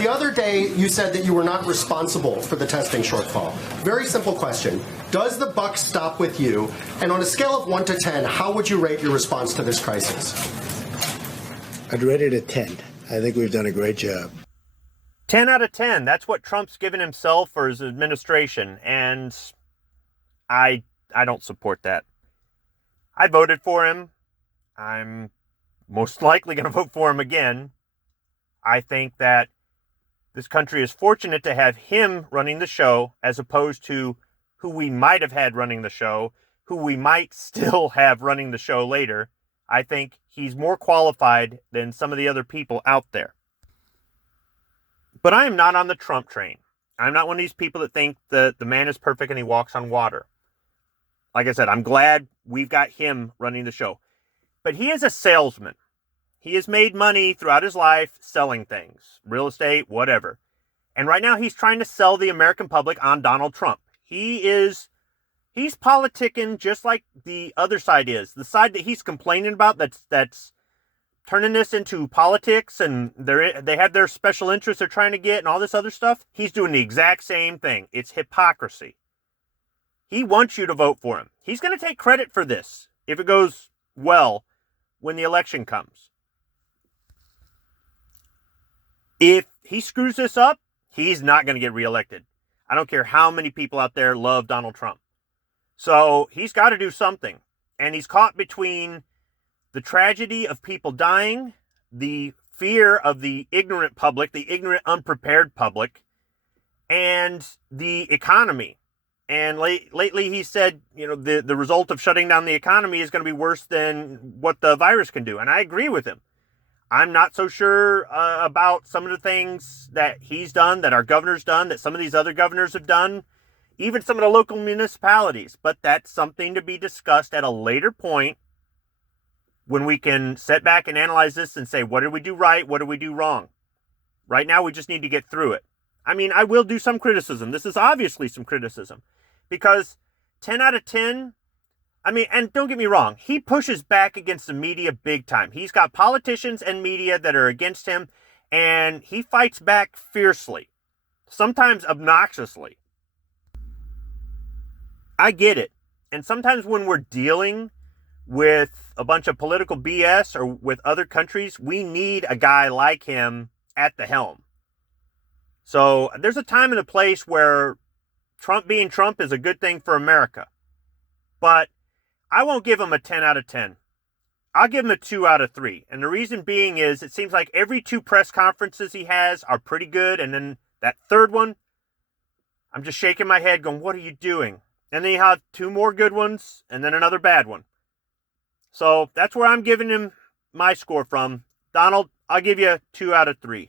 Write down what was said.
The other day, you said that you were not responsible for the testing shortfall. Very simple question. Does the buck stop with you? And on a scale of 1 to 10, how would you rate your response to this crisis? I'd rate it a 10. I think we've done a great job. 10 out of 10. That's what Trump's given himself for his administration. And I don't support that. I voted for him. I'm most likely going to vote for him again. I think that this country is fortunate to have him running the show as opposed to who we might have had running the show, who we might still have running the show later. I think he's more qualified than some of the other people out there. But I am not on the Trump train. I'm not one of these people that think that the man is perfect and he walks on water. Like I said, I'm glad we've got him running the show. But he is a salesman. He has made money throughout his life selling things, real estate, whatever. And right now he's trying to sell the American public on Donald Trump. He's politicking just like the other side is. The side that he's complaining about that's turning this into politics and they have their special interests they're trying to get and all this other stuff. He's doing the exact same thing. It's hypocrisy. He wants you to vote for him. He's going to take credit for this if it goes well when the election comes. If he screws this up, he's not going to get reelected. I don't care how many people out there love Donald Trump. So he's got to do something. And he's caught between the tragedy of people dying, the fear of the ignorant public, the ignorant, unprepared public, and the economy. And lately he said, the result of shutting down the economy is going to be worse than what the virus can do. And I agree with him. I'm not so sure about some of the things that he's done, that our governor's done, that some of these other governors have done, even some of the local municipalities. But that's something to be discussed at a later point when we can sit back and analyze this and say, what did we do right? What did we do wrong? Right now, we just need to get through it. I mean, I will do some criticism. This is obviously some criticism because 10 out of 10, and don't get me wrong, he pushes back against the media big time. He's got politicians and media that are against him, and he fights back fiercely, sometimes obnoxiously. I get it. And sometimes when we're dealing with a bunch of political BS or with other countries, we need a guy like him at the helm. So there's a time and a place where Trump being Trump is a good thing for America. But I won't give him a 10 out of 10. I'll give him a 2 out of 3. And the reason being is it seems like every 2 press conferences he has are pretty good. And then that third one, I'm just shaking my head going, what are you doing? And then you have 2 more good ones and then another bad one. So that's where I'm giving him my score from. Donald, I'll give you a 2 out of 3.